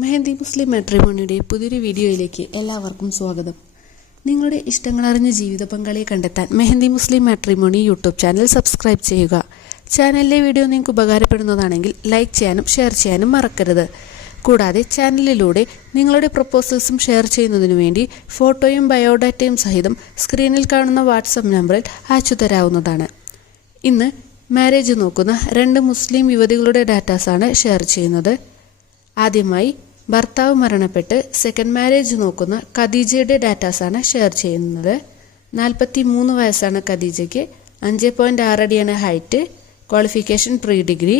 മെഹന്തി മുസ്ലിം മാട്രിമോണിയുടെ പുതിയൊരു വീഡിയോയിലേക്ക് എല്ലാവർക്കും സ്വാഗതം. നിങ്ങളുടെ ഇഷ്ടങ്ങൾ അറിഞ്ഞ ജീവിത പങ്കാളിയെ കണ്ടെത്താൻ Mehandi Muslim matrimony YouTube channel subscribe ചെയ്യുക. ചാനലിലെ വീഡിയോ നിങ്ങൾക്ക് ഉപകാരപ്പെടുന്നതാണെങ്കിൽ ലൈക്ക് ചെയ്യാനും ഷെയർ ചെയ്യാനും മറക്കരുത്. കൂടാതെ ചാനലിലൂടെ നിങ്ങളുടെ പ്രപ്പോസൽസും ഷെയർ ചെയ്യുന്നതിനു വേണ്ടി ഫോട്ടോയും ബയോഡാറ്റയും സഹിതം സ്ക്രീനിൽ കാണുന്ന വാട്സപ്പ് നമ്പറിൽ അയച്ചു തരാവുന്നതാണ് ഇന്ന് മാരേജ് നോക്കുന്ന രണ്ട് മുസ്ലിം യുവതികളുടെ ഡാറ്റാസാണ് ഷെയർ ചെയ്യുന്നത്. ആദ്യമായി ഭർത്താവ് മരണപ്പെട്ട് സെക്കൻഡ് മാരേജ് നോക്കുന്ന ഖദീജയുടെ ഡാറ്റാസാണ് ഷെയർ ചെയ്യുന്നത്. നാൽപ്പത്തി മൂന്ന് വയസ്സാണ് ഖദീജയ്ക്ക്. അഞ്ച് പോയിന്റ് ആറടിയാണ് ഹൈറ്റ് ക്വാളിഫിക്കേഷൻ പ്രീ ഡിഗ്രി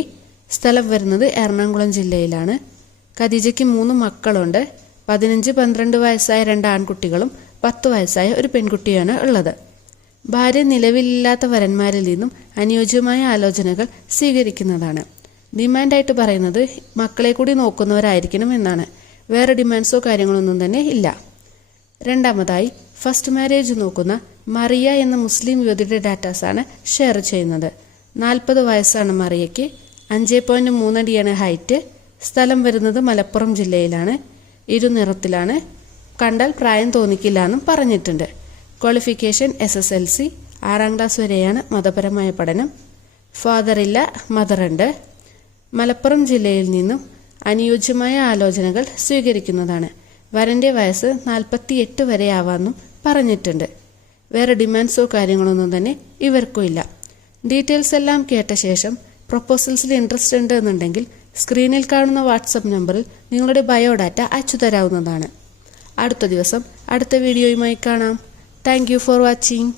സ്ഥലം വരുന്നത് എറണാകുളം ജില്ലയിലാണ്. ഖദീജയ്ക്ക് മൂന്ന് മക്കളുണ്ട്. പതിനഞ്ച് പന്ത്രണ്ട് വയസ്സായ രണ്ട് ആൺകുട്ടികളും പത്ത് വയസ്സായ ഒരു പെൺകുട്ടിയാണ് ഉള്ളത്. ഭാര്യ നിലവിലില്ലാത്ത വരന്മാരിൽ നിന്നും അനുയോജ്യമായ ആലോചനകൾ സ്വീകരിക്കുന്നതാണ്. ഡിമാൻഡായിട്ട് പറയുന്നത് മക്കളെ കൂടി നോക്കുന്നവരായിരിക്കണം എന്നാണ്. വേറെ ഡിമാൻഡ്സോ കാര്യങ്ങളൊന്നും തന്നെ ഇല്ല. രണ്ടാമതായി ഫസ്റ്റ് മാരേജ് നോക്കുന്ന മറിയ എന്ന മുസ്ലിം യുവതിയുടെ ഡാറ്റാസാണ് ഷെയർ ചെയ്യുന്നത്. നാൽപ്പത് വയസ്സാണ് മറിയയ്ക്ക്. അഞ്ച് പോയിന്റ് മൂന്നടിയാണ് ഹൈറ്റ് സ്ഥലം വരുന്നത് മലപ്പുറം ജില്ലയിലാണ്. ഇരുനിറത്തിലാണ്. കണ്ടാൽ പ്രായം തോന്നിക്കില്ല എന്നും പറഞ്ഞിട്ടുണ്ട്. Qualification S S L C ആറാം ക്ലാസ് വരെയാണ് മതപരമായ പഠനം. ഫാദറില്ല മദറുണ്ട് മലപ്പുറം ജില്ലയിൽ നിന്നും അനുയോജ്യമായ ആലോചനകൾ സ്വീകരിക്കുന്നതാണ്. വരന്റെ വയസ്സ് നാൽപ്പത്തി എട്ട് വരെ ആവാമെന്നും പറഞ്ഞിട്ടുണ്ട്. വേറെ ഡിമാൻഡ്സോ കാര്യങ്ങളൊന്നും തന്നെ ഇവർക്കും ഇല്ല. ഡീറ്റെയിൽസ് എല്ലാം കേട്ട ശേഷം പ്രൊപ്പോസൽസിൽ ഇൻട്രസ്റ്റ് ഉണ്ട് എന്നുണ്ടെങ്കിൽ സ്ക്രീനിൽ കാണുന്ന വാട്സപ്പ് നമ്പറിൽ നിങ്ങളുടെ ബയോഡാറ്റ അയച്ചു തരാവുന്നതാണ്. അടുത്ത ദിവസം അടുത്ത വീഡിയോയുമായി കാണാം. Thank for watching